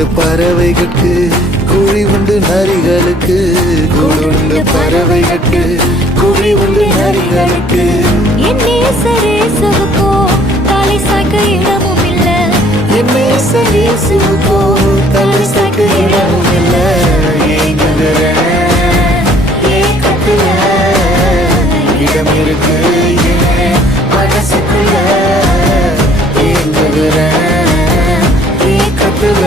கூடுண்டு பறவைகளுக்கு குழி உண்டு நரிகளுக்கு கூடுண்டு பறவைகளுக்கு குழி உண்டு நரிகளுக்கு என் நேசரேசுவுக்கோ தலை சாய்க்க இடமும் இல்ல என் நேசரேசுவுக்கோ தலை சாய்க்க இடமும் இல்ல ஏங்குகிறேன் ஏக்கத்துல இடம் இருக்கு ஏன் மனசுக்குள்ள ஏங்குகிறேன் ஏக்கத்துல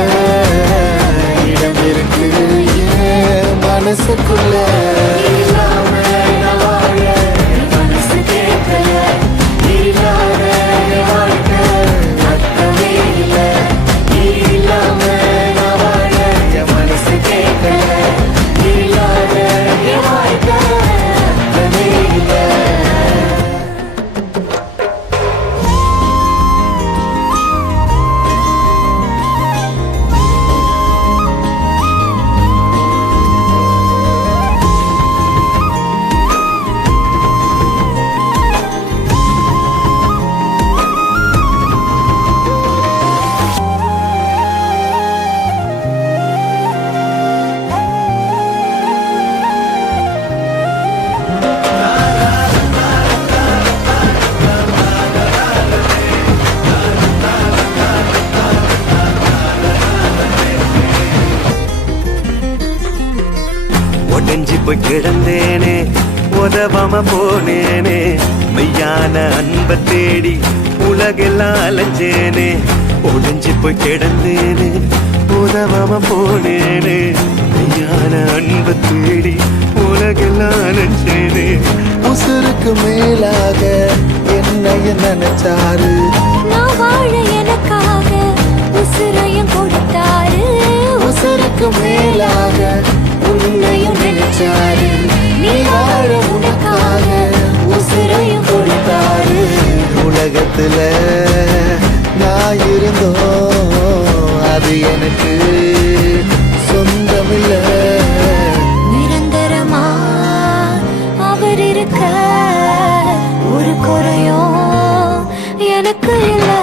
இடம் இருக்கு ஏன் மனசுக்குள்ள இல்லாம நான் வாழ மனசு கேட்கல இல்லாத என் வாழ்க்கை அர்த்தமே இல்ல இல்லாம நான் வாழ என் மனசு கேட்கல இல்லாத என் வாழ்க்கை அர்த்தமே இல்ல ஒடஞ்சி போய் கிடந்தேனே உதவாம போனேனே மெய்யான அன்ப தேடி உலகெல்லாம் அலைஞ்சேனே ஒடஞ்சி போய் கிடந்தேனே உதவாம போனேனே மெய்யான அன்ப தேடி உலகெல்லாம் அலைஞ்சேனே உசுருக்கு மேலாக என்னைய நினைச்சாரு நான் வாழ எனக்காக உசுரையும் கொடுத்தாரு உசுருக்கு மேலாக உன்னையும் நினைச்சாரு நீ வாழ உனக்காக உசுரையும் கொடுத்தாரு உலகத்துல நான் இருந்தோம் அது எனக்கு சொந்தமில்ல நிரந்தரமா அவர் இருக்க ஒரு குறையும் எனக்கு இல்லை